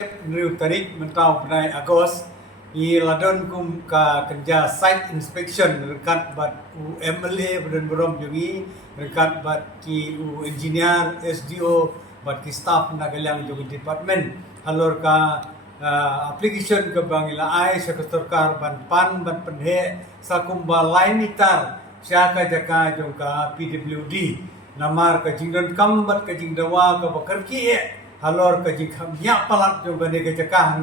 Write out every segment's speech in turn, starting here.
New tarik mentau penai Agos i ladon kum ka kerja site inspection rekat bat u MLA Badan Berom jungi rekat bat ki u engineer SDO bat ki staff nagalang jungi department halor ka application ke bangila ai sektorkar ban pan ban penhe sakumba lain itar syaka jaka jongka PWD namar ka jingdon kam bat ka jingdawa ka bakarki halor ka jikam nya palat jo bane ka jakah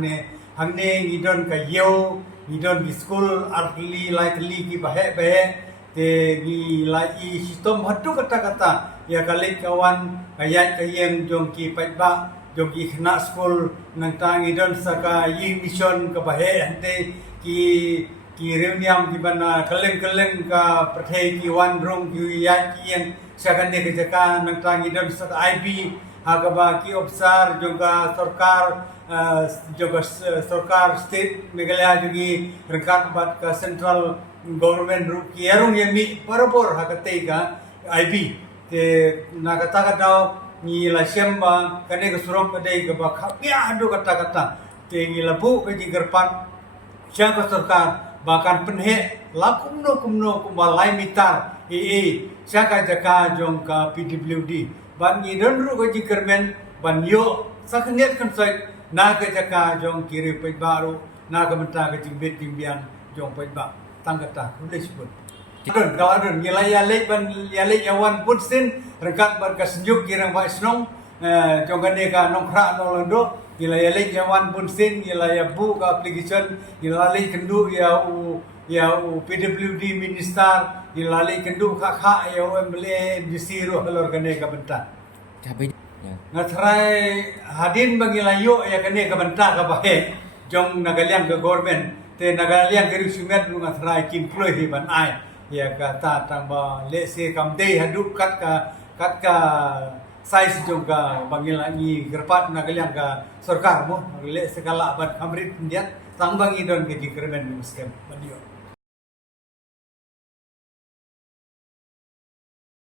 hangne ngidon ka yo ngidon di school artli likely ki bahe te gi lai sistem hatu kata ya kali kawan ayat kayeng jong ki paitba jong ki khna school nang tang ngidon saka yi mission ka bahe ante ki reuniam ki bana kaleng ka perthai ki wan rong ki ya ki sakan de ka jakah nang tang ngidon saka IB Hagaba ki obsar juga सरकार स्टेट मेघालय जुगी रंगkat bat ka central government ru ki erung yemi parapor hakate ka IB te nagata kadau ni la semba kane ka surom kade ka ba khapya adu kata te ni labu ka jigerpat syang ka sarkar bahkan penhe lakumno kumbalai mitar syaka jaka jong ka PWD ban ni don ru ka jigermen ban yo saknet kan sai na ka jaka jong kiri pait baru na ka menta ka jimbet jimbian jong pait ba tanggata udah sebut don kawan nilai yalek ban yalek yawan pun sin rekat ban ka senyuk kirang ba snong jong ka ka nongkra no londo nilai yalek yawan pun sin nilai bu ka application nilai kendu ya PWD minister nilai kendu kha ya MLA disiru halor ka ka benta ngatrai hadin bagi layo ya kene ka benta ka bahe jong nagaliang ka government te nagaliang ka risumet lu ngatrai kin ploi hi ban ai ya ka ta tang ba le se kam dei hadu kat ka size jong ka bangila ni gerpat nagaliang ka sarkar mo le sekala ban amrit dia tang bangi don ke jikermen muskem badio